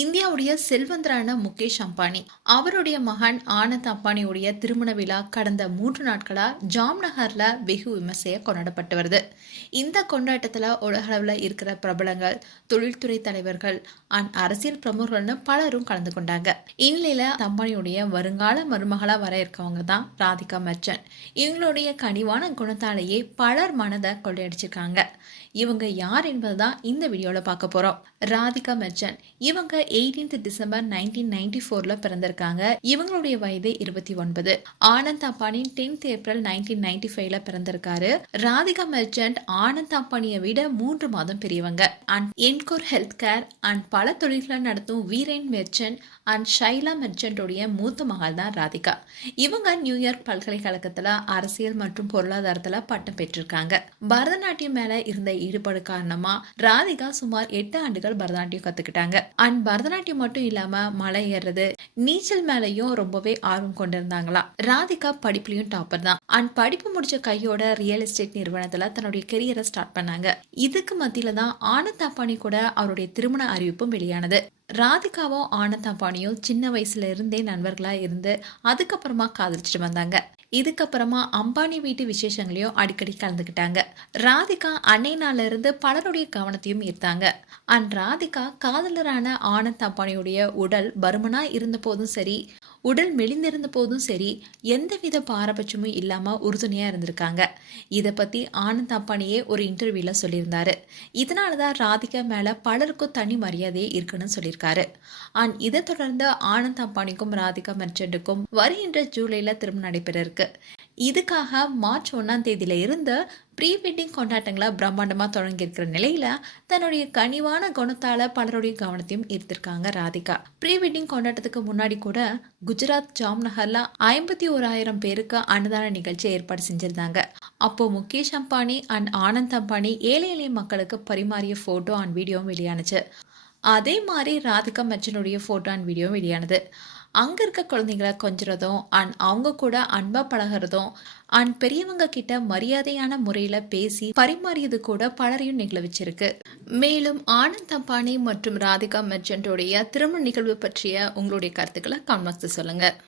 இந்தியாவுடைய செல்வந்தரான முகேஷ் அம்பானி. அவருடைய மகன் ஆனந்த் அம்பானியுடைய திருமண விழா கடந்த மூன்று நாட்களா ஜாம்நகர்ல வெகு விமர்சையா கொண்டாடப்பட்டு வருது. இந்த கொண்டாட்டத்துல உலகளவில் இருக்கிற பிரபலங்கள் தொழில்துறை தலைவர்கள் அண்ட் அரசியல் பிரமுகர்கள்னு பலரும் கலந்து கொண்டாங்க. இந்நிலையில அம்பானியுடைய வருங்கால மருமகளா வர இருக்கவங்க தான் ராதிகா மர்ச்சன் இவங்களுடைய கனிவான குணத்தாலேயே பலர் மனதை கொள்ளையடிச்சிருக்காங்க. இவங்க யார் என்பதுதான் இந்த வீடியோல பார்க்க போறோம். ராதிகா மெர்ச்சன் இவங்க எயிட்டீன்த் டிசம்பர் நைன்டீன் நைன்டி ஃபோர்ல பிறந்திருக்காங்க. இவங்களுடைய வயது இருபத்தி ஒன்பது. Anant Ambani tenth April nineteen ninety ஃபைவ்ல பிறந்திருக்காரு. ராதிகா மெர்ச்சன்ட் ஆனந்த் அம்பானியை விட மூன்று மாதம் பெரியவங்க. And Encore health care and பல தொழில்களை நடத்தும் வீரேன் மெர்ச்சன்ட் அண்ட் ஷைலா மெர்ச்சன்டோடைய மூத்த மகள் தான் ராதிகா. இவங்க நியூயார்க் பல்கலைக்கழகத்துல அரசியல் மற்றும் பொருளாதாரத்துல பட்டம் பெற்றிருக்காங்க. பரதநாட்டியம் மேல இருந்த ஈடுபாடு காரணமா ராதிகா சுமார் எட்டு ஆண்டுகள் பரதநாட்டியம் கத்துக்கிட்டாங்க. அண்ட் பரதநாட்டியம் மட்டும் இல்லாம மலை ஏறுறது நீச்சல் மேலேயும் ரொம்பவே ஆர்வம் கொண்டிருந்தாங்களாம் ராதிகா படிப்புலயும் டாப்பர் தான். அண்ட் படிப்பு முடிச்ச கையோட ரியல் எஸ்டேட் நிறுவனத்துல தன்னுடைய கெரியரை ஸ்டார்ட் பண்ணாங்க. இதுக்கு மத்தியில தான் ஆனந்த் அம்பானி கூட அவருடைய திருமண அறிவிப்பும் வெளியானது. ராதிகாவும் ஆனந்த் அம்பானியும் சின்ன வயசுல இருந்தே நண்பர்களா இருந்து அதுக்கப்புறமா காதலிச்சிட்டு வந்தாங்க. இதுக்கப்புறமா அம்பானி வீட்டு விசேஷங்களையும் அடிக்கடி கலந்துக்கிட்டாங்க. ராதிகா அன்னைனால இருந்து பலருடைய கவனத்தையும் ஈர்த்தாங்க. அண்ட் ராதிகா காதலரான ஆனந்த் அம்பானியுடைய உடல் பருமனா இருந்த போதும் சரி உடல் மெலிந்திருந்த போதும் சரி எந்தவித பாரபட்சமும் இல்லாமல் உறுதுணையாக இருந்திருக்காங்க. இதை பற்றி ஆனந்த் அப்பானியே ஒரு இன்டர்வியூவில் சொல்லியிருந்தாரு. இதனாலதான் ராதிகா மேலே பலருக்கும் தனி மரியாதையே இருக்குன்னு சொல்லியிருக்காரு. அண்ட் இதை தொடர்ந்து ஆனந்த் அம்பானிக்கும் ராதிகா மெர்ச்சன்ட்டுக்கும் வருகின்ற ஜூலையில் திருமணம் நடைபெற இருக்கு. இதுக்காக மார்ச் ஒன்றாம் தேதியில இருந்து ப்ரீ வெட்டிங் கொண்டாட்டங்களை பிரம்மாண்டமாக தொடங்கியிருக்கிற நிலையில் தன்னுடைய கனிவான குணத்தால் பலருடைய கவனத்தையும் ஈர்த்திருக்காங்க ராதிகா. ப்ரீ வெட்டிங் கொண்டாட்டத்துக்கு முன்னாடி கூட குஜராத் ஜாம்நகரில் ஐம்பத்தி ஓராயிரம் பேருக்கு அன்னதான நிகழ்ச்சி ஏற்பாடு செஞ்சிருந்தாங்க. அப்போது முகேஷ் அம்பானி அண்ட் ஆனந்த் அம்பானி ஏழை எளிய மக்களுக்கு பரிமாறிய ஃபோட்டோ அண்ட் வீடியோவும் வெளியானுச்சு. அதே மாதிரி ராதிகா மச்சனுடைய ஃபோட்டோ அண்ட் வீடியோவும் வெளியானது. அங்கே இருக்க குழந்தைங்களை கொஞ்சுறதும் அண்ட் அவங்க கூட அன்பாக பழகிறதும் அண்ட் பெரியவங்க கிட்ட மரியாதையான முறையில் பேசி பரிமாறியது கூட பலரையும் நிகழ்விச்சிருக்கு மேலும் ஆனந்த் அம்பானி மற்றும் ராதிகா மெர்ஜென்டோடைய திருமண நிகழ்வு பற்றிய உங்களுடைய கருத்துக்களை கமெண்ட்ஸ் சொல்லுங்கள்